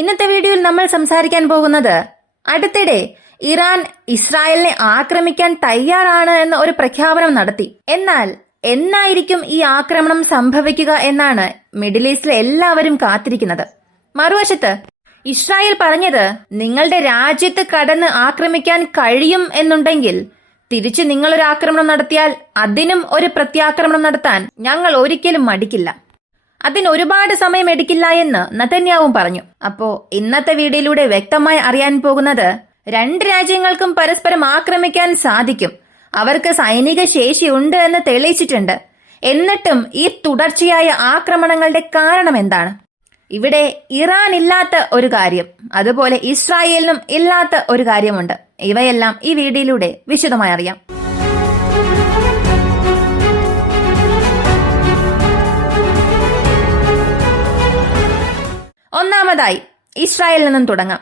ഇന്നത്തെ വീഡിയോയിൽ നമ്മൾ സംസാരിക്കാൻ പോകുന്നത് അടുത്തിടെ ഇറാൻ ഇസ്രായേലിനെ ആക്രമിക്കാൻ തയ്യാറാണ് എന്ന ഒരു പ്രഖ്യാപനം നടത്തി. എന്നാൽ എന്നായിരിക്കും ഈ ആക്രമണം സംഭവിക്കുക എന്നാണ് മിഡിൽ ഈസ്റ്റിലെ എല്ലാവരും കാത്തിരിക്കുന്നത്. മറുവശത്ത് ഇസ്രായേൽ പറഞ്ഞത് നിങ്ങളുടെ രാജ്യത്ത് കടന്ന് ആക്രമിക്കാൻ കഴിയും എന്നുണ്ടെങ്കിൽ തിരിച്ച് നിങ്ങളൊരു ആക്രമണം നടത്തിയാൽ അതിനും ഒരു പ്രത്യാക്രമണം നടത്താൻ ഞങ്ങൾ ഒരിക്കലും മടിക്കില്ല, അതിന് ഒരുപാട് സമയം എടുക്കില്ല എന്ന് നെതന്യാഹു പറഞ്ഞു. അപ്പോ ഇന്നത്തെ വീഡിയോയിലൂടെ വ്യക്തമായി അറിയാൻ പോകുന്നത് രണ്ട് രാജ്യങ്ങൾക്കും പരസ്പരം ആക്രമിക്കാൻ സാധിക്കും, അവർക്ക് സൈനിക ശേഷിയുണ്ട് എന്ന് തെളിയിച്ചിട്ടുണ്ട്. എന്നിട്ടും ഈ തുടർച്ചയായ ആക്രമണങ്ങളുടെ കാരണം എന്താണ്? ഇവിടെ ഇറാൻ ഇല്ലാത്ത ഒരു കാര്യം, അതുപോലെ ഇസ്രായേലിനും ഇല്ലാത്ത ഒരു കാര്യമുണ്ട്. ഇവയെല്ലാം ഈ വീഡിയോയിലൂടെ വിശദമായി അറിയാം. ഒന്നാമതായി ഇസ്രായേലിൽ നിന്നും തുടങ്ങാം.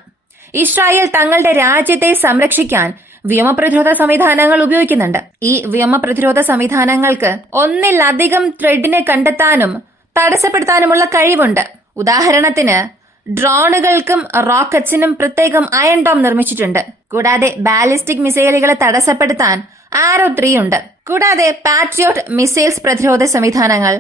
ഇസ്രായേൽ തങ്ങളുടെ രാജ്യത്തെ സംരക്ഷിക്കാൻ വ്യോമപ്രതിരോധ സംവിധാനങ്ങൾ ഉപയോഗിക്കുന്നുണ്ട്. ഈ വ്യോമപ്രതിരോധ സംവിധാനങ്ങൾക്ക് ഒന്നിലധികം ത്രെഡിനെ കണ്ടെത്താനും തടസ്സപ്പെടുത്താനുമുള്ള കഴിവുണ്ട്. ഉദാഹരണത്തിന് ഡ്രോണുകൾക്കും റോക്കറ്റ്സിനും പ്രത്യേകം അയൺ ഡോം നിർമ്മിച്ചിട്ടുണ്ട്. കൂടാതെ ബാലിസ്റ്റിക് മിസൈലുകളെ തടസ്സപ്പെടുത്താൻ ആരോ 3 ഉണ്ട്. കൂടാതെ പാട്രിയോട്ട് മിസൈൽസ് പ്രതിരോധ സംവിധാനങ്ങൾ,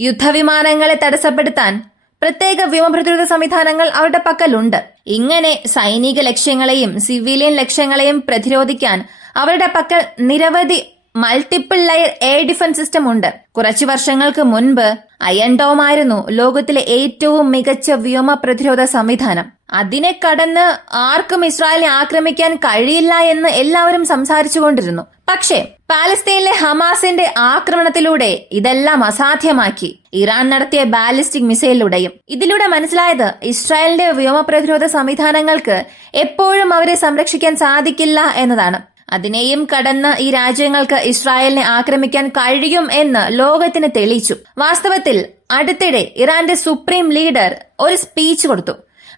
യുദ്ധവിമാനങ്ങളെ തടസ്സപ്പെടുത്താൻ പ്രത്യേക വ്യോമപ്രതിരോധ സംവിധാനങ്ങൾ അവരുടെ പക്കലുണ്ട്. ഇങ്ങനെ സൈനിക ലക്ഷ്യങ്ങളെയും സിവിലിയൻ ലക്ഷ്യങ്ങളെയും പ്രതിരോധിക്കാൻ അവരുടെ പക്കൽ നിരവധി multiple layer air defence system ഉണ്ട്. കുറച്ചു വർഷങ്ങൾക്ക് മുൻപ് അയൺ ഡോം ആയിരുന്നു ലോകത്തിലെ ഏറ്റവും മികച്ച വ്യോമ പ്രതിരോധ സംവിധാനം. അതിനെ കടന്ന് ആർക്കും ഇസ്രായേലിനെ ആക്രമിക്കാൻ കഴിയില്ല എന്ന് എല്ലാവരും സംസാരിച്ചുകൊണ്ടിരുന്നു. പക്ഷേ പാലസ്തീനിലെ ഹമാസിന്റെ ആക്രമണത്തിലൂടെ ഇതെല്ലാം അസാധ്യമാക്കി ഇറാൻ നടത്തിയ ബാലിസ്റ്റിക് മിസൈലിലൂടെയും. ഇതിലൂടെ മനസ്സിലായത് ഇസ്രായേലിന്റെ വ്യോമ പ്രതിരോധ സംവിധാനങ്ങൾക്ക് എപ്പോഴും അവരെ സംരക്ഷിക്കാൻ സാധിക്കില്ല എന്നതാണ്. അതിനെയും കടന്ന് ഈ രാജ്യങ്ങൾക്ക് ഇസ്രായേലിനെ ആക്രമിക്കാൻ കഴിയും എന്ന് ലോകത്തിന് തെളിയിച്ചു. വാസ്തവത്തിൽ അടുത്തിടെ ഇറാന്റെ സുപ്രീം ലീഡർ ഒരു സ്പീച്ച് കൊടുത്തു.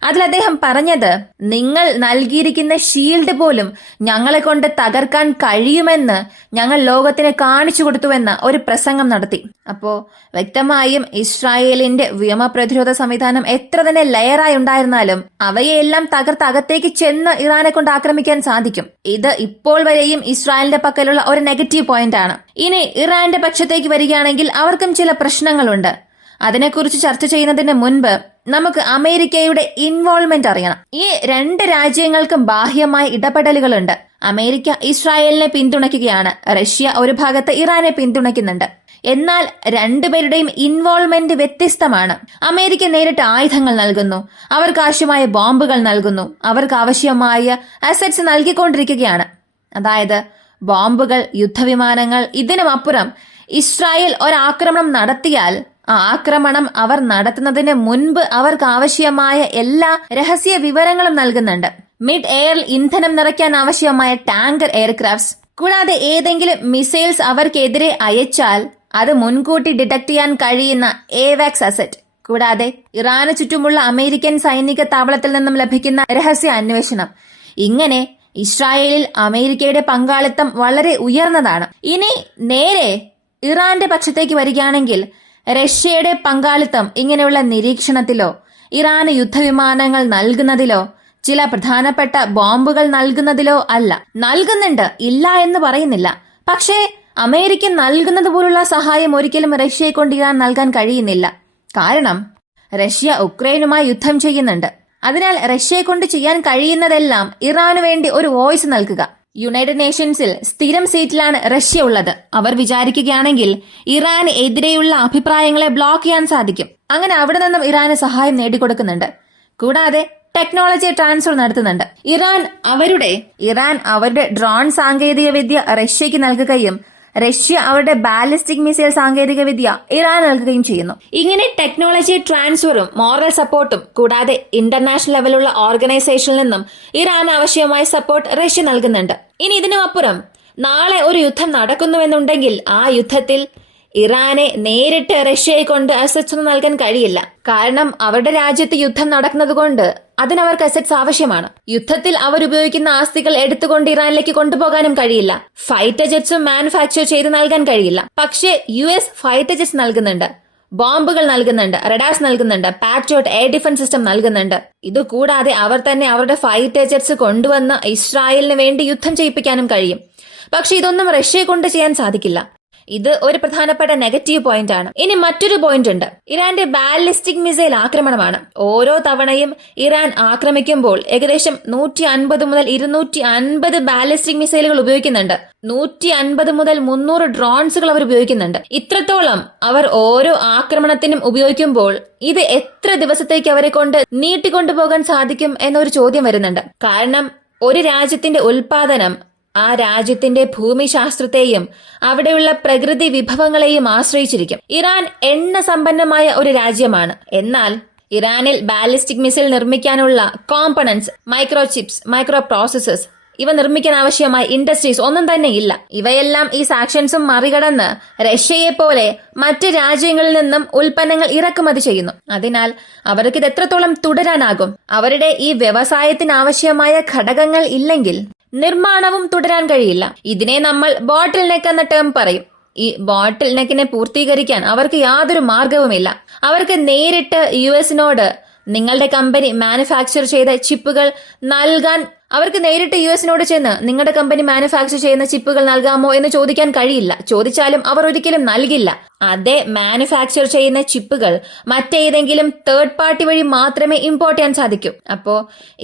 അതിൽ അദ്ദേഹം പറഞ്ഞത് നിങ്ങൾ നൽകിയിരിക്കുന്ന ഷീൽഡ് പോലും ഞങ്ങളെ കൊണ്ട് തകർക്കാൻ കഴിയുമെന്ന് ഞങ്ങൾ ലോകത്തിന് കാണിച്ചു കൊടുത്തുവെന്ന് ഒരു പ്രസംഗം നടത്തി. അപ്പോ വ്യക്തമായും ഇസ്രായേലിന്റെ വ്യോമ പ്രതിരോധ സംവിധാനം എത്ര തന്നെ ലെയറായി ഉണ്ടായിരുന്നാലും അവയെല്ലാം തകർത്ത് അകത്തേക്ക് ചെന്ന് ഇറാനെ കൊണ്ട് ആക്രമിക്കാൻ സാധിക്കും. ഇത് ഇപ്പോൾ വരെയും ഇസ്രായേലിന്റെ പക്കലുള്ള ഒരു നെഗറ്റീവ് പോയിന്റ് ആണ്. ഇനി ഇറാന്റെ പക്ഷത്തേക്ക് വരികയാണെങ്കിൽ അവർക്കും ചില പ്രശ്നങ്ങളുണ്ട്. അതിനെക്കുറിച്ച് ചർച്ച ചെയ്യുന്നതിന് മുൻപ് നമുക്ക് അമേരിക്കയുടെ ഇൻവോൾവ്മെന്റ് അറിയണം. ഈ രണ്ട് രാജ്യങ്ങൾക്കും ബാഹ്യമായ ഇടപെടലുകളുണ്ട്. അമേരിക്ക ഇസ്രായേലിനെ പിന്തുണയ്ക്കുകയാണ്, റഷ്യ ഒരു ഭാഗത്ത് ഇറാനെ പിന്തുണയ്ക്കുന്നുണ്ട്. എന്നാൽ രണ്ടുപേരുടെയും ഇൻവോൾവ്മെന്റ് വ്യത്യസ്തമാണ്. അമേരിക്ക നേരിട്ട് ആയുധങ്ങൾ നൽകുന്നു, അവർക്ക് ആവശ്യമായ ബോംബുകൾ നൽകുന്നു, അവർക്ക് ആവശ്യമായ അസറ്റ്സ് നൽകിക്കൊണ്ടിരിക്കുകയാണ്. അതായത് ബോംബുകൾ, യുദ്ധവിമാനങ്ങൾ. ഇതിനുമപ്പുറം ഇസ്രായേൽ ഒരാക്രമണം നടത്തിയാൽ ആ ആക്രമണം അവർ നടത്തുന്നതിന് മുൻപ് അവർക്ക് ആവശ്യമായ എല്ലാ രഹസ്യ വിവരങ്ങളും നൽകുന്നുണ്ട്. മിഡ് എയറിൽ ഇന്ധനം നിറയ്ക്കാൻ ആവശ്യമായ ടാങ്കർ എയർക്രാഫ്റ്റ്സ്, കൂടാതെ ഏതെങ്കിലും മിസൈൽസ് അവർക്കെതിരെ അയച്ചാൽ അത് മുൻകൂട്ടി ഡിറ്റക്ട് ചെയ്യാൻ കഴിയുന്ന എവാക്സ് അസറ്റ്, കൂടാതെ ഇറാന് ചുറ്റുമുള്ള അമേരിക്കൻ സൈനിക താവളത്തിൽ നിന്നും ലഭിക്കുന്ന രഹസ്യ അന്വേഷണം. ഇങ്ങനെ ഇസ്രായേലിൽ അമേരിക്കയുടെ പങ്കാളിത്തം വളരെ ഉയർന്നതാണ്. ഇനി നേരെ ഇറാന്റെ പക്ഷത്തേക്ക് വരികയാണെങ്കിൽ റഷ്യയുടെ പങ്കാളിത്തം ഇങ്ങനെയുള്ള നിരീക്ഷണത്തിലോ ഇറാന് യുദ്ധവിമാനങ്ങൾ നൽകുന്നതിലോ ചില പ്രധാനപ്പെട്ട ബോംബുകൾ നൽകുന്നതിലോ അല്ല. നൽകുന്നുണ്ട്, ഇല്ല എന്ന് പറയുന്നില്ല. പക്ഷേ അമേരിക്ക നൽകുന്നത് പോലുള്ള സഹായം ഒരിക്കലും റഷ്യയെ കൊണ്ട് ഇറാൻ നൽകാൻ കഴിയുന്നില്ല. കാരണം റഷ്യ ഉക്രൈനുമായി യുദ്ധം ചെയ്യുന്നുണ്ട്. അതിനാൽ റഷ്യയെ കൊണ്ട് ചെയ്യാൻ കഴിയുന്നതെല്ലാം ഇറാന് വേണ്ടി ഒരു വോയിസ് നൽകുക. യുണൈറ്റഡ് നേഷൻസിൽ സ്ഥിരം സീറ്റിലാണ് റഷ്യ ഉള്ളത്. അവർ വിചാരിക്കുകയാണെങ്കിൽ ഇറാന് എതിരെയുള്ള അഭിപ്രായങ്ങളെ ബ്ലോക്ക് ചെയ്യാൻ സാധിക്കും. അങ്ങനെ അവിടെ നിന്നും ഇറാന് സഹായം നേടിക്കൊടുക്കുന്നുണ്ട്. കൂടാതെ ടെക്നോളജി ട്രാൻസ്ഫർ നടത്തുന്നുണ്ട്. ഇറാൻ അവരുടെ ഡ്രോൺ സാങ്കേതിക വിദ്യ റഷ്യക്ക് നൽകുകയും റഷ്യ അവരുടെ ബാലിസ്റ്റിക് മിസൈൽ സാങ്കേതിക വിദ്യ ഇറാൻ നൽകുകയും ചെയ്യുന്നു. ഇങ്ങനെ ടെക്നോളജി ട്രാൻസ്ഫറും മോറൽ സപ്പോർട്ടും കൂടാതെ ഇന്റർനാഷണൽ ലെവലുള്ള ഓർഗനൈസേഷനിൽ നിന്നും ഇറാൻ ആവശ്യമായ സപ്പോർട്ട് റഷ്യ നൽകുന്നുണ്ട്. ഇനി ഇതിനുമപ്പുറം നാളെ ഒരു യുദ്ധം നടക്കുന്നുവെന്നുണ്ടെങ്കിൽ ആ യുദ്ധത്തിൽ ഇറാനെ നേരിട്ട് റഷ്യയെ കൊണ്ട് അസറ്റ്സ് ഒന്നും നൽകാൻ കഴിയില്ല. കാരണം അവരുടെ രാജ്യത്ത് യുദ്ധം നടക്കുന്നത് കൊണ്ട് അതിനവർക്ക് അസറ്റ്സ് ആവശ്യമാണ്. യുദ്ധത്തിൽ അവർ ഉപയോഗിക്കുന്ന ആസ്തികൾ എടുത്തുകൊണ്ട് ഇറാനിലേക്ക് കൊണ്ടുപോകാനും കഴിയില്ല. ഫൈറ്റർ ജെറ്റ്സും മാനുഫാക്ചർ ചെയ്ത് നൽകാൻ കഴിയില്ല. പക്ഷേ US ഫൈറ്റർ ജെറ്റ്സ് നൽകുന്നുണ്ട്. ബോംബുകൾ നൽകുന്നുണ്ട്, റഡാർസ് നൽകുന്നുണ്ട്, പാട്രിയോട്ട് എയർ ഡിഫൻസ് സിസ്റ്റം നൽകുന്നുണ്ട്. ഇതുകൂടാതെ അവർ തന്നെ അവരുടെ ഫൈറ്റർ ജെറ്റ്സ് കൊണ്ടുവന്ന് ഇസ്രായേലിന് വേണ്ടി യുദ്ധം ചെയ്യിപ്പിക്കാനും കഴിയും. പക്ഷെ ഇതൊന്നും റഷ്യയെ കൊണ്ട് ചെയ്യാൻ സാധിക്കില്ല. ഇത് ഒരു പ്രധാനപ്പെട്ട നെഗറ്റീവ് പോയിന്റ് ആണ്. ഇനി മറ്റൊരു പോയിന്റ് ഉണ്ട്. ഇറാന്റെ ബാലിസ്റ്റിക് മിസൈൽ ആക്രമണമാണ്. ഓരോ തവണയും ഇറാൻ ആക്രമിക്കുമ്പോൾ ഏകദേശം 150 മുതൽ 250 ബാലിസ്റ്റിക് മിസൈലുകൾ ഉപയോഗിക്കുന്നുണ്ട്. 150 മുതൽ 300 ഡ്രോൺസുകൾ അവർ ഉപയോഗിക്കുന്നുണ്ട്. ഇത്രത്തോളം അവർ ഓരോ ആക്രമണത്തിനും ഉപയോഗിക്കുമ്പോൾ ഇത് എത്ര ദിവസത്തേക്ക് അവരെ കൊണ്ട് നീട്ടിക്കൊണ്ടുപോകാൻ സാധിക്കും എന്നൊരു ചോദ്യം വരുന്നുണ്ട്. കാരണം ഒരു രാജ്യത്തിന്റെ ഉൽപാദനം ആ രാജ്യത്തിന്റെ ഭൂമിശാസ്ത്രത്തെയും അവിടെയുള്ള പ്രകൃതി വിഭവങ്ങളെയും ആശ്രയിച്ചിരിക്കും. ഇറാൻ എണ്ണ സമ്പന്നമായ ഒരു രാജ്യമാണ്. എന്നാൽ ഇറാനിൽ ബാലിസ്റ്റിക് മിസൈൽ നിർമ്മിക്കാനുള്ള കോമ്പണന്റ്സ്, മൈക്രോ ചിപ്സ്, മൈക്രോ പ്രോസസേഴ്സ് ഇവ നിർമ്മിക്കാൻ ആവശ്യമായ ഇൻഡസ്ട്രീസ് ഒന്നും തന്നെ ഇല്ല. ഇവയെല്ലാം ഈ സാങ്ഷൻസും മറികടന്ന് റഷ്യയെ പോലെ മറ്റ് രാജ്യങ്ങളിൽ നിന്നും ഉൽപ്പന്നങ്ങൾ ഇറക്കുമതി ചെയ്യുന്നു. അതിനാൽ അവർക്ക് ഇത് എത്രത്തോളം തുടരാനാകും? അവരുടെ ഈ വ്യവസായത്തിന് ആവശ്യമായ ഘടകങ്ങൾ ഇല്ലെങ്കിൽ നിർമ്മാണവും തുടരാൻ കഴിയില്ല. ഇതിനെ നമ്മൾ ബോട്ടിൽ നെക്ക് എന്ന ടേം പറയും. ഈ ബോട്ടിൽ നെക്കിനെ പൂർത്തീകരിക്കാൻ അവർക്ക് യാതൊരു മാർഗവുമില്ല. അവർക്ക് നേരിട്ട് യുഎസിനോട് നിങ്ങളുടെ കമ്പനി മാനുഫാക്ചർ ചെയ്ത ചിപ്പുകൾ നൽകാൻ അവർക്ക് നേരിട്ട് യുഎസിനോട് ചെന്ന് നിങ്ങളുടെ കമ്പനി മാനുഫാക്ചർ ചെയ്യുന്ന ചിപ്പുകൾ നൽകാമോ എന്ന് ചോദിക്കാൻ കഴിയില്ല. ചോദിച്ചാലും അവർ ഒരിക്കലും നൽകില്ല. അതേ മാനുഫാക്ചർ ചെയ്യുന്ന ചിപ്പുകൾ മറ്റേതെങ്കിലും തേർഡ് പാർട്ടി വഴി മാത്രമേ ഇമ്പോർട്ട് ചെയ്യാൻ സാധിക്കൂ. അപ്പോ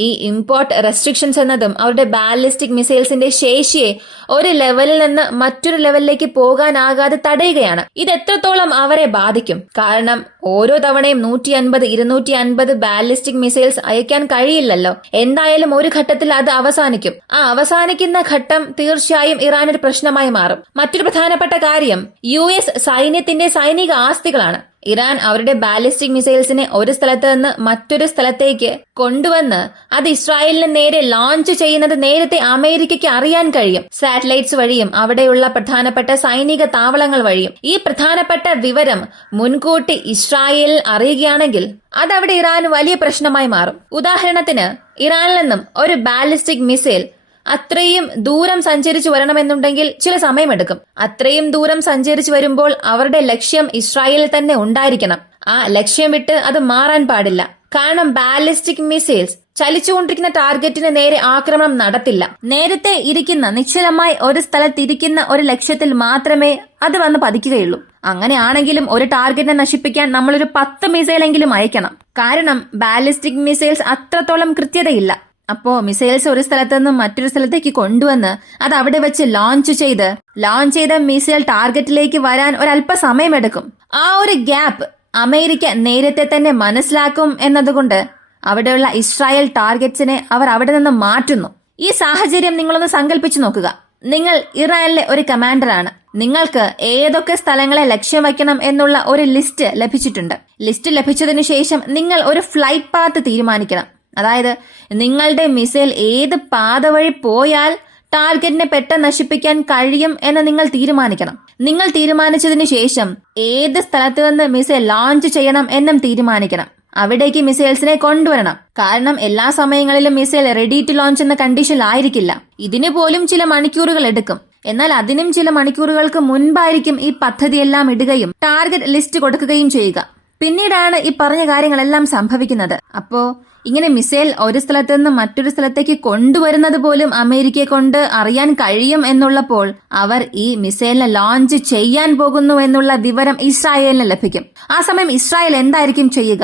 ഈ ഇമ്പോർട്ട് റെസ്ട്രിക്ഷൻസ് എന്നതും അവരുടെ ബാലിസ്റ്റിക് മിസൈൽസിന്റെ ശേഷിയെ ഒരു ലെവലിൽ നിന്ന് മറ്റൊരു ലെവലിലേക്ക് പോകാനാകാതെ തടയുകയാണ്. ഇത് എത്രത്തോളം അവരെ ബാധിക്കും? കാരണം ഓരോ തവണയും 150-250 ബാലിസ്റ്റിക് മിസൈൽസ് അയക്കാൻ കഴിയില്ലല്ലോ. എന്തായാലും ഒരു ഘട്ടത്തിൽ അത് അവസാനിക്കും. ആ അവസാനിക്കുന്ന ഘട്ടം തീർച്ചയായും ഇറാനൊരു പ്രശ്നമായി മാറും. മറ്റൊരു പ്രധാനപ്പെട്ട കാര്യം US സൈന്യത്തിന്റെ സൈനിക ആസ്തികളാണ്. ഇറാൻ അവരുടെ ബാലിസ്റ്റിക് മിസൈൽസിനെ ഒരു സ്ഥലത്ത് നിന്ന് മറ്റൊരു സ്ഥലത്തേക്ക് കൊണ്ടുവന്ന് അത് ഇസ്രായേലിന് നേരെ ലോഞ്ച് ചെയ്യുന്നത് നേരത്തെ അമേരിക്കയ്ക്ക് അറിയാൻ കഴിയും. സാറ്റലൈറ്റ്സ് വഴിയും അവിടെയുള്ള പ്രധാനപ്പെട്ട സൈനിക താവളങ്ങൾ വഴിയും. ഈ പ്രധാനപ്പെട്ട വിവരം മുൻകൂട്ടി ഇസ്രായേലിൽ അറിയുകയാണെങ്കിൽ അതവിടെ ഇറാന് വലിയ പ്രശ്നമായി മാറും. ഉദാഹരണത്തിന് ഇറാനിൽ നിന്നും ഒരു ബാലിസ്റ്റിക് മിസൈൽ അത്രയും ദൂരം സഞ്ചരിച്ചു വരണമെന്നുണ്ടെങ്കിൽ ചില സമയമെടുക്കും. അത്രയും ദൂരം സഞ്ചരിച്ചു വരുമ്പോൾ അവരുടെ ലക്ഷ്യം ഇസ്രായേലിൽ തന്നെ ഉണ്ടായിരിക്കണം. ആ ലക്ഷ്യം വിട്ട് അത് മാറാൻ പാടില്ല. കാരണം ബാലിസ്റ്റിക് മിസൈൽസ് ചലിച്ചുകൊണ്ടിരിക്കുന്ന ടാർഗറ്റിന് നേരെ ആക്രമണം നടത്തില്ല. നേരത്തെ ഇരിക്കുന്ന നിശ്ചലമായി ഒരു സ്ഥലത്തിരിക്കുന്ന ഒരു ലക്ഷ്യത്തിൽ മാത്രമേ അത് വന്ന് പതിക്കുകയുള്ളൂ. അങ്ങനെയാണെങ്കിലും ഒരു ടാർഗറ്റിനെ നശിപ്പിക്കാൻ നമ്മളൊരു 10 മിസൈലെങ്കിലും അയക്കണം. കാരണം ബാലിസ്റ്റിക് മിസൈൽസ് അത്രത്തോളം കൃത്യതയില്ല. അപ്പോ മിസൈൽസ് ഒരു സ്ഥലത്ത് നിന്നും മറ്റൊരു സ്ഥലത്തേക്ക് കൊണ്ടുവന്ന് അത് അവിടെ വെച്ച് ലോഞ്ച് ചെയ്ത മിസൈൽ ടാർഗറ്റിലേക്ക് വരാൻ ഒരല്പ സമയമെടുക്കും. ആ ഒരു ഗ്യാപ്പ് അമേരിക്ക നേരത്തെ തന്നെ മനസ്സിലാക്കും എന്നതുകൊണ്ട് അവിടെയുള്ള ഇസ്രായേൽ ടാർഗറ്റ്സിനെ അവർ അവിടെ നിന്ന് മാറ്റുന്നു. ഈ സാഹചര്യം നിങ്ങളൊന്ന് സങ്കല്പിച്ചു നോക്കുക. നിങ്ങൾ ഇറാനിലെ ഒരു കമാൻഡറാണ്. നിങ്ങൾക്ക് ഏതൊക്കെ സ്ഥലങ്ങളെ ലക്ഷ്യം വയ്ക്കണം എന്നുള്ള ഒരു ലിസ്റ്റ് ലഭിച്ചിട്ടുണ്ട്. ലിസ്റ്റ് ലഭിച്ചതിനു ശേഷം നിങ്ങൾ ഒരു ഫ്ലൈറ്റ് പാത്ത് തീരുമാനിക്കണം. അതായത് നിങ്ങളുടെ മിസൈൽ ഏത് പാത വഴി പോയാൽ ടാർഗറ്റിനെ പെട്ടെന്ന് നശിപ്പിക്കാൻ കഴിയും എന്ന് നിങ്ങൾ തീരുമാനിക്കണം. നിങ്ങൾ തീരുമാനിച്ചതിനു ശേഷം ഏത് സ്ഥലത്ത് നിന്ന് മിസൈൽ ലോഞ്ച് ചെയ്യണം എന്നും തീരുമാനിക്കണം. അവിടേക്ക് മിസൈൽസിനെ കൊണ്ടുവരണം. കാരണം എല്ലാ സമയങ്ങളിലും മിസൈൽ റെഡി ടു ലോഞ്ച് എന്ന കണ്ടീഷനിലായിരിക്കില്ല. ഇതിന് പോലും ചില മണിക്കൂറുകൾ എടുക്കും. എന്നാൽ അതിനും ചില മണിക്കൂറുകൾക്ക് മുൻപായിരിക്കും ഈ പദ്ധതിയെല്ലാം ഇടുകയും ടാർഗറ്റ് ലിസ്റ്റ് കൊടുക്കുകയും ചെയ്യുക. പിന്നീടാണ് ഈ പറഞ്ഞ കാര്യങ്ങളെല്ലാം സംഭവിക്കുന്നത്. അപ്പോ ഇങ്ങനെ മിസൈൽ ഒരു സ്ഥലത്ത് നിന്ന് മറ്റൊരു സ്ഥലത്തേക്ക് കൊണ്ടുവരുന്നത് പോലും അമേരിക്കയെ കൊണ്ട് അറിയാൻ കഴിയും എന്നുള്ളപ്പോൾ അവർ ഈ മിസൈലിനെ ലോഞ്ച് ചെയ്യാൻ പോകുന്നു എന്നുള്ള വിവരം ഇസ്രായേലിന് ലഭിക്കും. ആ സമയം ഇസ്രായേൽ എന്തായിരിക്കും ചെയ്യുക?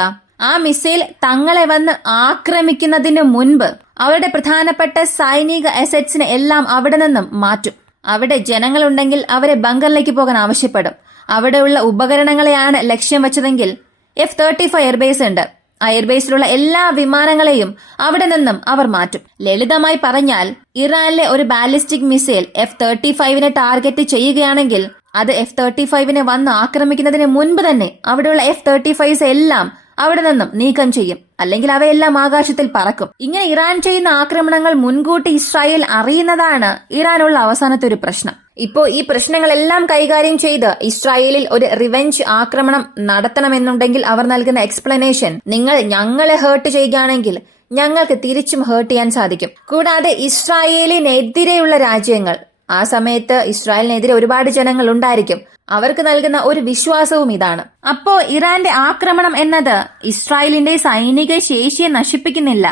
ആ മിസൈൽ തങ്ങളെ വന്ന് ആക്രമിക്കുന്നതിന് മുൻപ് അവരുടെ പ്രധാനപ്പെട്ട സൈനിക അസറ്റ്സിനെ എല്ലാം അവിടെ നിന്നും മാറ്റും. അവിടെ ജനങ്ങളുണ്ടെങ്കിൽ അവരെ ബങ്കറിലേക്ക് പോകാൻ ആവശ്യപ്പെടും. അവിടെയുള്ള ഉപകരണങ്ങളെയാണ് ലക്ഷ്യം വെച്ചതെങ്കിൽ F-35 എയർബേസ് ഉണ്ട്. ആ എയർബേസിലുള്ള എല്ലാ വിമാനങ്ങളെയും അവിടെ നിന്നും അവർ മാറ്റും. ലളിതമായി പറഞ്ഞാൽ ഇറാനിലെ ഒരു ബാലിസ്റ്റിക് മിസൈൽ F-35 ടാർഗറ്റ് ചെയ്യുകയാണെങ്കിൽ അത് F-35 വന്ന് ആക്രമിക്കുന്നതിന് മുൻപ് തന്നെ അവിടെയുള്ള F-35s എല്ലാം അവിടെ നിന്നും നീക്കം ചെയ്യും. അല്ലെങ്കിൽ അവയെല്ലാം ആകാശത്തിൽ പറക്കും. ഇങ്ങനെ ഇറാൻ ചെയ്യുന്ന ആക്രമണങ്ങൾ മുൻകൂട്ടി ഇസ്രായേൽ അറിയുന്നതാണ് ഇറാനുള്ള അവസാനത്തെ ഒരു പ്രശ്നം. ഇപ്പോ ഈ പ്രശ്നങ്ങളെല്ലാം കൈകാര്യം ചെയ്ത് ഇസ്രായേലിൽ ഒരു റിവെഞ്ച് ആക്രമണം നടത്തണമെന്നുണ്ടെങ്കിൽ അവർ നൽകുന്ന എക്സ്പ്ലനേഷൻ, നിങ്ങൾ ഞങ്ങളെ ഹേർട്ട് ചെയ്യുകയാണെങ്കിൽ ഞങ്ങൾക്ക് തിരിച്ചും ഹേർട്ട് ചെയ്യാൻ സാധിക്കും. കൂടാതെ ഇസ്രായേലിനെതിരെയുള്ള രാജ്യങ്ങൾ ആ സമയത്ത് ഇസ്രായേലിനെതിരെ ഒരുപാട് ജനങ്ങൾ ഉണ്ടായിരിക്കും. അവർക്ക് നൽകുന്ന ഒരു വിശ്വാസവും ഇതാണ്. അപ്പോ ഇറാന്റെ ആക്രമണം എന്നത് ഇസ്രായേലിന്റെ സൈനിക ശേഷിയെ നശിപ്പിക്കുന്നില്ല,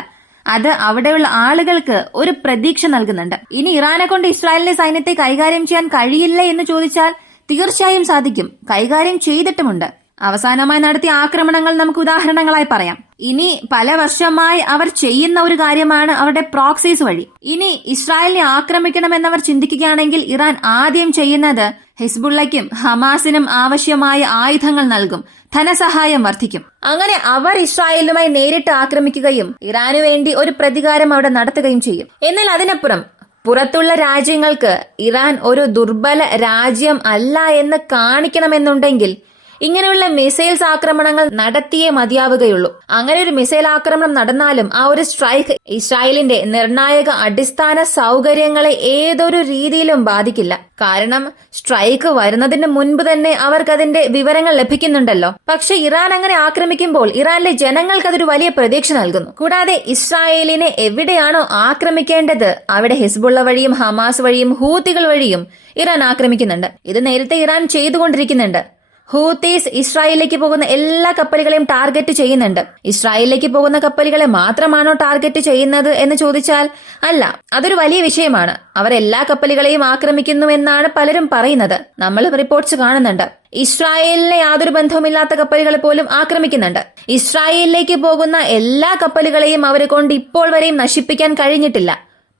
അത് അവിടെയുള്ള ആളുകൾക്ക് ഒരു പ്രതീക്ഷ നൽകുന്നുണ്ട്. ഇനി ഇറാനെ കൊണ്ട് ഇസ്രായേലിന്റെ സൈന്യത്തെ കൈകാര്യം ചെയ്യാൻ കഴിയില്ല എന്ന് ചോദിച്ചാൽ തീർച്ചയായും സാധിക്കും, കൈകാര്യം ചെയ്തിട്ടുമുണ്ട്. അവസാനമായി നടത്തിയ ആക്രമണങ്ങൾ നമുക്ക് ഉദാഹരണങ്ങളായി പറയാം. ഇനി പല വർഷമായി അവർ ചെയ്യുന്ന ഒരു കാര്യമാണ് അവരുടെ പ്രോക്സീസ് വഴി. ഇനി ഇസ്രായേലിനെ ആക്രമിക്കണമെന്നവർ ചിന്തിക്കുകയാണെങ്കിൽ ഇറാൻ ആദ്യം ചെയ്യുന്നത് ഹിസ്ബുള്ളയ്ക്കും ഹമാസിനും ആവശ്യമായ ആയുധങ്ങൾ നൽകും, ധനസഹായം വർദ്ധിക്കും. അങ്ങനെ അവർ ഇസ്രായേലുമായി നേരിട്ട് ആക്രമിക്കുകയും ഇറാനു വേണ്ടി ഒരു പ്രതികാരം അവിടെ നടത്തുകയും ചെയ്യും. എന്നാൽ അതിനപ്പുറം പുറത്തുള്ള രാജ്യങ്ങൾക്ക് ഇറാൻ ഒരു ദുർബല രാജ്യം അല്ല എന്ന് കാണിക്കണമെന്നുണ്ടെങ്കിൽ ഇങ്ങനെയുള്ള മിസൈൽസ് ആക്രമണങ്ങൾ നടത്തിയേ മതിയാവുകയുള്ളൂ. അങ്ങനെ ഒരു മിസൈൽ ആക്രമണം നടന്നാലും ആ ഒരു സ്ട്രൈക്ക് ഇസ്രായേലിന്റെ നിർണായക അടിസ്ഥാന സൗകര്യങ്ങളെ ഏതൊരു രീതിയിലും ബാധിക്കില്ല. കാരണം സ്ട്രൈക്ക് വരുന്നതിന് മുൻപ് തന്നെ അവർക്കതിന്റെ വിവരങ്ങൾ ലഭിക്കുന്നുണ്ടല്ലോ. പക്ഷെ ഇറാൻ അങ്ങനെ ആക്രമിക്കുമ്പോൾ ഇറാനിലെ ജനങ്ങൾക്ക് അതൊരു വലിയ പ്രതീക്ഷ നൽകുന്നു. കൂടാതെ ഇസ്രായേലിനെ എവിടെയാണോ ആക്രമിക്കേണ്ടത് അവിടെ ഹിസ്ബുള്ള വഴിയും ഹമാസ് വഴിയും ഹൂത്തികൾ വഴിയും ഇറാൻ ആക്രമിക്കുന്നുണ്ട്. ഇത് നേരത്തെ ഇറാൻ ചെയ്തുകൊണ്ടിരിക്കുന്നുണ്ട്. ഹൂത്തീസ് ഇസ്രായേലിലേക്ക് പോകുന്ന എല്ലാ കപ്പലുകളെയും ടാർഗറ്റ് ചെയ്യുന്നുണ്ട്. ഇസ്രായേലിലേക്ക് പോകുന്ന കപ്പലുകളെ മാത്രമാണോ ടാർഗറ്റ് ചെയ്യുന്നത് എന്ന് ചോദിച്ചാൽ അല്ല, അതൊരു വലിയ വിഷയമാണ്. അവർ എല്ലാ കപ്പലുകളെയും ആക്രമിക്കുന്നു എന്നാണ് പലരും പറയുന്നത്. നമ്മൾ റിപ്പോർട്ട്സ് കാണുന്നുണ്ട്. ഇസ്രായേലിനെ യാതൊരു ബന്ധവുമില്ലാത്ത കപ്പലുകളെ പോലും ആക്രമിക്കുന്നുണ്ട്. ഇസ്രായേലിലേക്ക് പോകുന്ന എല്ലാ കപ്പലുകളെയും അവരെ കൊണ്ട് ഇപ്പോൾ വരെയും നശിപ്പിക്കാൻ കഴിഞ്ഞിട്ടില്ല.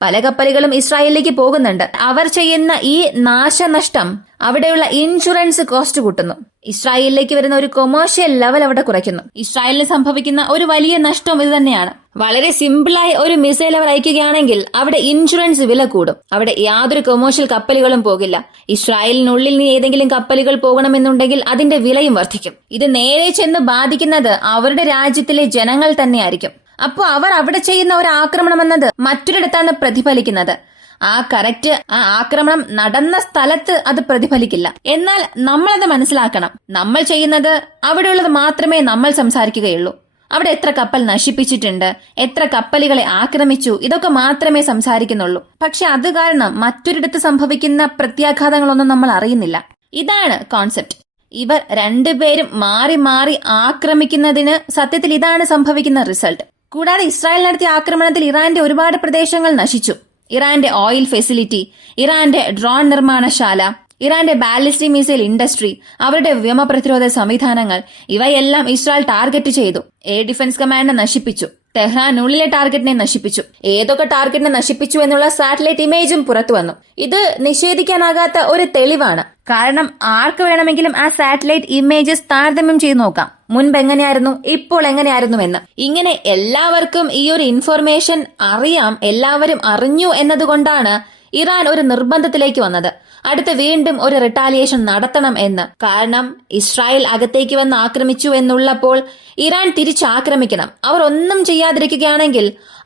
പല കപ്പലുകളും ഇസ്രായേലിലേക്ക് പോകുന്നുണ്ട്. അവർ ചെയ്യുന്ന ഈ നാശനഷ്ടം അവിടെയുള്ള ഇൻഷുറൻസ് കോസ്റ്റ് കൂട്ടുന്നു. ഇസ്രായേലിലേക്ക് വരുന്ന ഒരു കൊമേഴ്ഷ്യൽ ലെവൽ അവിടെ കുറയ്ക്കുന്നു. ഇസ്രായേലിന് സംഭവിക്കുന്ന ഒരു വലിയ നഷ്ടവും ഇത് തന്നെയാണ്. വളരെ സിമ്പിളായി ഒരു മിസൈൽ അവർ അയക്കുകയാണെങ്കിൽ അവിടെ ഇൻഷുറൻസ് വില കൂടും. അവിടെ യാതൊരു കൊമേഴ്ഷ്യൽ കപ്പലുകളും പോകില്ല. ഇസ്രായേലിനുള്ളിൽ നിന്ന് ഏതെങ്കിലും കപ്പലുകൾ പോകണമെന്നുണ്ടെങ്കിൽ അതിന്റെ വിലയും വർദ്ധിക്കും. ഇത് നേരെ ചെന്ന് ബാധിക്കുന്നത് അവരുടെ രാജ്യത്തിലെ ജനങ്ങൾ തന്നെയായിരിക്കും. അപ്പോൾ അവർ അവിടെ ചെയ്യുന്ന ഒരു ആക്രമണം എന്നത് മറ്റൊരിടത്താണ് പ്രതിഫലിക്കുന്നത്. ആ ആക്രമണം നടന്ന സ്ഥലത്ത് അത് പ്രതിഫലിക്കില്ല. എന്നാൽ നമ്മളത് മനസ്സിലാക്കണം. നമ്മൾ ചെയ്യുന്നത് അവിടെയുള്ളത് മാത്രമേ നമ്മൾ സംസാരിക്കുകയുള്ളൂ. അവിടെ എത്ര കപ്പൽ നശിപ്പിച്ചിട്ടുണ്ട്, എത്ര കപ്പലുകളെ ആക്രമിച്ചു, ഇതൊക്കെ മാത്രമേ സംസാരിക്കുന്നുള്ളൂ. പക്ഷെ അത് കാരണം മറ്റൊരിടത്ത് സംഭവിക്കുന്ന പ്രത്യാഘാതങ്ങളൊന്നും നമ്മൾ അറിയുന്നില്ല. ഇതാണ് കോൺസെപ്റ്റ്. ഇവർ രണ്ടുപേരും മാറി മാറി ആക്രമിക്കുന്നതിന് സത്യത്തിൽ ഇതാണ് സംഭവിക്കുന്ന റിസൾട്ട്. കൂടാതെ ഇസ്രായേൽ നടത്തിയ ആക്രമണത്തിൽ ഇറാന്റെ ഒരുപാട് പ്രദേശങ്ങൾ നശിച്ചു. ഇറാന്റെ ഓയിൽ ഫെസിലിറ്റി, ഇറാന്റെ ഡ്രോൺ നിർമ്മാണശാല, ഇറാന്റെ ബാലിസ്റ്റിക് മിസൈൽ ഇൻഡസ്ട്രി, അവരുടെ വ്യോമപ്രതിരോധ സംവിധാനങ്ങൾ, ഇവയെല്ലാം ഇസ്രായേൽ ടാർഗറ്റ് ചെയ്തു. എയർ ഡിഫൻസ് കമാൻഡിനെ നശിപ്പിച്ചു. ടെഹ്റാനുള്ളിലെ ടാർഗറ്റിനെ നശിപ്പിച്ചു. ഏതൊക്കെ ടാർഗറ്റിനെ നശിപ്പിച്ചു എന്നുള്ള സാറ്റലൈറ്റ് ഇമേജും പുറത്തു വന്നു. ഇത് നിഷേധിക്കാനാകാത്ത ഒരു തെളിവാണ്. കാരണം ആർക്ക് വേണമെങ്കിലും ആ സാറ്റലൈറ്റ് ഇമേജസ് താരതമ്യം ചെയ്ത് നോക്കാം. മുൻപ് എങ്ങനെയായിരുന്നു, ഇപ്പോൾ എങ്ങനെയായിരുന്നുവെന്ന്. ഇങ്ങനെ എല്ലാവർക്കും ഈ ഒരു ഇൻഫർമേഷൻ അറിയാം, എല്ലാവരും അറിഞ്ഞു എന്നതുകൊണ്ടാണ് ഇറാൻ ഒരു നിർബന്ധത്തിലേക്ക് വന്നത്. അടുത്ത് വീണ്ടും ഒരു റിട്ടാലിയേഷൻ നടത്തണം എന്ന്. കാരണം ഇസ്രായേൽ അകത്തേക്ക് വന്ന് ആക്രമിച്ചു എന്നുള്ളപ്പോൾ ഇറാൻ തിരിച്ചാക്രമിക്കണം. അവർ ഒന്നും ചെയ്യാതിരിക്കുകയാണെങ്കിൽ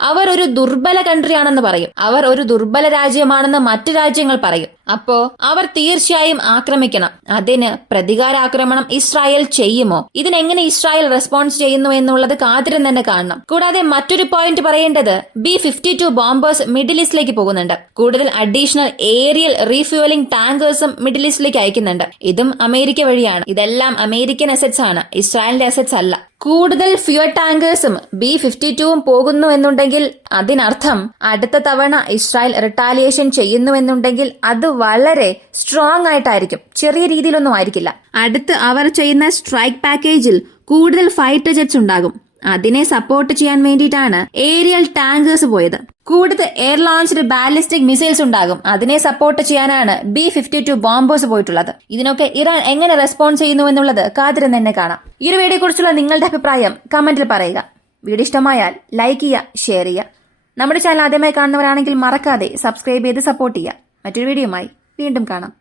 അവർ ഒരു ദുർബല കൺട്രിയാണെന്ന് പറയും. അവർ ഒരു ദുർബല രാജ്യമാണെന്ന് മറ്റു രാജ്യങ്ങൾ പറയും. അപ്പോ അവർ തീർച്ചയായും ആക്രമിക്കണം. അതിന് പ്രതികാരാക്രമണം ഇസ്രായേൽ ചെയ്യുമോ? ഇതിനെങ്ങനെ ഇസ്രായേൽ റെസ്പോൺസ് ചെയ്യുന്നു എന്നുള്ളത് കാത്തിരം തന്നെ കാണണം. കൂടാതെ മറ്റൊരു പോയിന്റ് പറയേണ്ടത് B-52 ബോംബേഴ്സ് മിഡിൽ ഈസ്റ്റിലേക്ക് പോകുന്നുണ്ട്. കൂടുതൽ അഡീഷണൽ ഏരിയൽ റീഫ്യൂവലിംഗ് ടാങ്കേഴ്സും മിഡിൽ ഈസ്റ്റിലേക്ക് അയക്കുന്നുണ്ട്. ഇതും അമേരിക്ക വഴിയാണ്. ഇതെല്ലാം അമേരിക്കൻ അസറ്റ്സ് ആണ്, ഇസ്രായേലിന്റെ അസറ്റ്സ് അല്ല. കൂടുതൽ ഫ്യൂൽ ടാങ്കേഴ്സും B-52 പോകുന്നു എന്നുണ്ടെങ്കിൽ അതിനർത്ഥം അടുത്ത തവണ ഇസ്രായേൽ റിട്ടാലിയേഷൻ ചെയ്യുന്നുവെന്നുണ്ടെങ്കിൽ അത് വളരെ സ്ട്രോങ് ആയിട്ടായിരിക്കും, ചെറിയ രീതിയിലൊന്നും ആയിരിക്കില്ല. അടുത്ത് അവർ ചെയ്യുന്ന സ്ട്രൈക്ക് പാക്കേജിൽ കൂടുതൽ ഫൈറ്റർ ജെറ്റ്സ് ഉണ്ടാകും. അതിനെ സപ്പോർട്ട് ചെയ്യാൻ വേണ്ടിയിട്ടാണ് ഏരിയൽ ടാങ്കേഴ്സ് പോയത്. കൂടുതൽ എയർ ലോഞ്ച്ഡ് ബാലിസ്റ്റിക് മിസൈൽസ് ഉണ്ടാകും. അതിനെ സപ്പോർട്ട് ചെയ്യാനാണ് B-52 ബോംബേഴ്സ് പോയിട്ടുള്ളത്. ഇതിനൊക്കെ ഇറാൻ എങ്ങനെ റെസ്പോൺസ് ചെയ്യുന്നു എന്നുള്ളത് കാത്തിരം തന്നെ കാണാം. ഈ ഒരു വീഡിയോയെ കുറിച്ചുള്ള നിങ്ങളുടെ അഭിപ്രായം കമന്റിൽ പറയുക. വീഡിയോ ഇഷ്ടമായാൽ ലൈക്ക് ചെയ്യുക, ഷെയർ ചെയ്യുക. നമ്മുടെ ചാനൽ ആദ്യമായി കാണുന്നവരാണെങ്കിൽ മറക്കാതെ സബ്സ്ക്രൈബ് ചെയ്ത് സപ്പോർട്ട് ചെയ്യുക. മറ്റൊരു വീഡിയോയുമായി വീണ്ടും കാണാം.